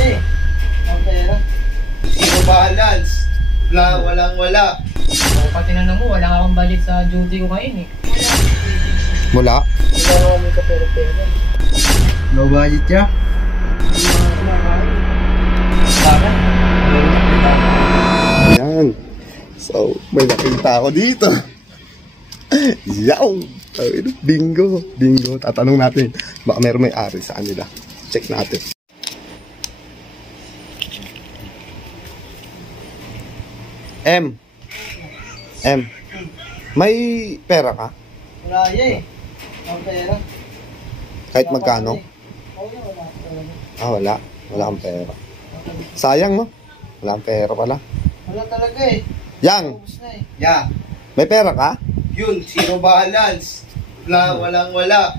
eh. Ang pera. Zero balance. Walang-wala. Pati na mo, wala akong budget sa duty ko ngayon eh. Wala. Wala nga kami kapera-pera. No budget ya? Bakit? Ayan. So, may nakita ako dito. Yaw! Bingo. Bingo. Tatanong natin. Baka meron may ari sa kanila. Check natin. M. May pera ka? Wala eh. Ang pera. Kahit magkano? Wala. Ah, wala. Wala kang pera. Sayang, no? Wala kang pera pala. Wala talaga eh. Yang! Ubus na eh. Yeah. May pera ka? Yun, zero balance. Walang-wala.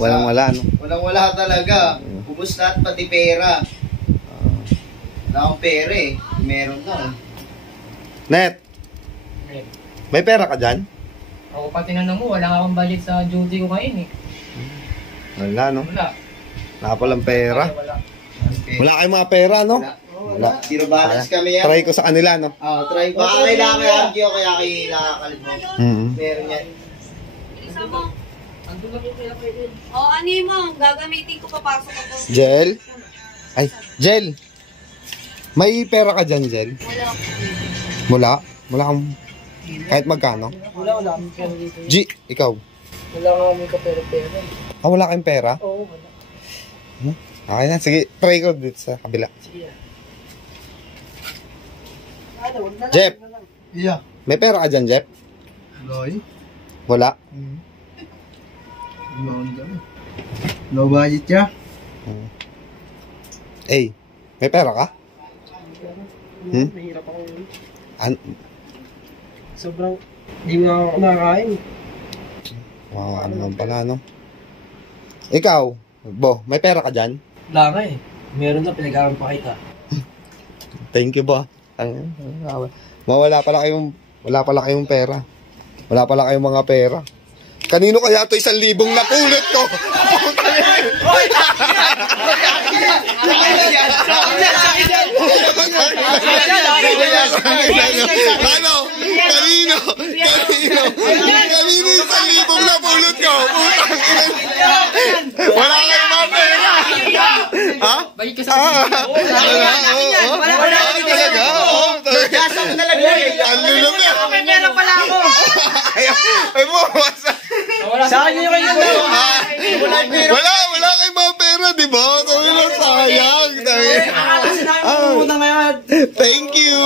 Walang-wala, no? Walang-wala talaga. Ubus lahat pati pera. Wala akong pera eh. Meron na. Net! May pera ka dyan? Ako pati na mo, wala akong budget sa duty ko ngayon eh. Wala, no? Wala. Wala palang pera. Wala. Wala kayong mga pera, no? Wala. Zero balance kami yan. Try ko sa kanila, no? Try. Baka kailangan kaya Angio, kaya kailangan mo. Meron yan. Isa mo. Ando lang yung kaya pwede. O, ano mo? Gagamitin ko, papasok ako. Jel? Ay, Jel! May pera ka dyan, Jel? Wala ako. Wala? Wala kang... Kahit magkano? Wala kami pera dito. G, ikaw? Wala nga kami kapera-pera. Ah, wala kang pera? Oo, wala. Okay na, sige. Try ko dito sa kabila. Sige. Ano, wag na lang. Jeff! wag na lang. Yeah. May pera ka dyan, Jeff? Loy. Wala? No budget ya? Eh, may pera ka? Mahirap ako. Sobrang, di mo ako kumakain. Wow, ano naman pala, no? Ikaw, Bo, may pera ka dyan? Wala nga eh. Meron na, pinag-aaral pa kita. Thank you, Bo. Wala pala kayong pera. Wala pala kayong mga pera. Kanino kaya ito 1,000 napulot ko? Ano? Kanino? Kanino 1,000 napulot ko? Wala kayong mga pera. Ha? Balik ka sa duty. Wala talaga. Ang lulumi. May pera pala ako! Ay mo, Sa akin yung wala kayong mga pera, di ba? Sabi na sayang. Kasi namin pumunta ngayon. Thank you.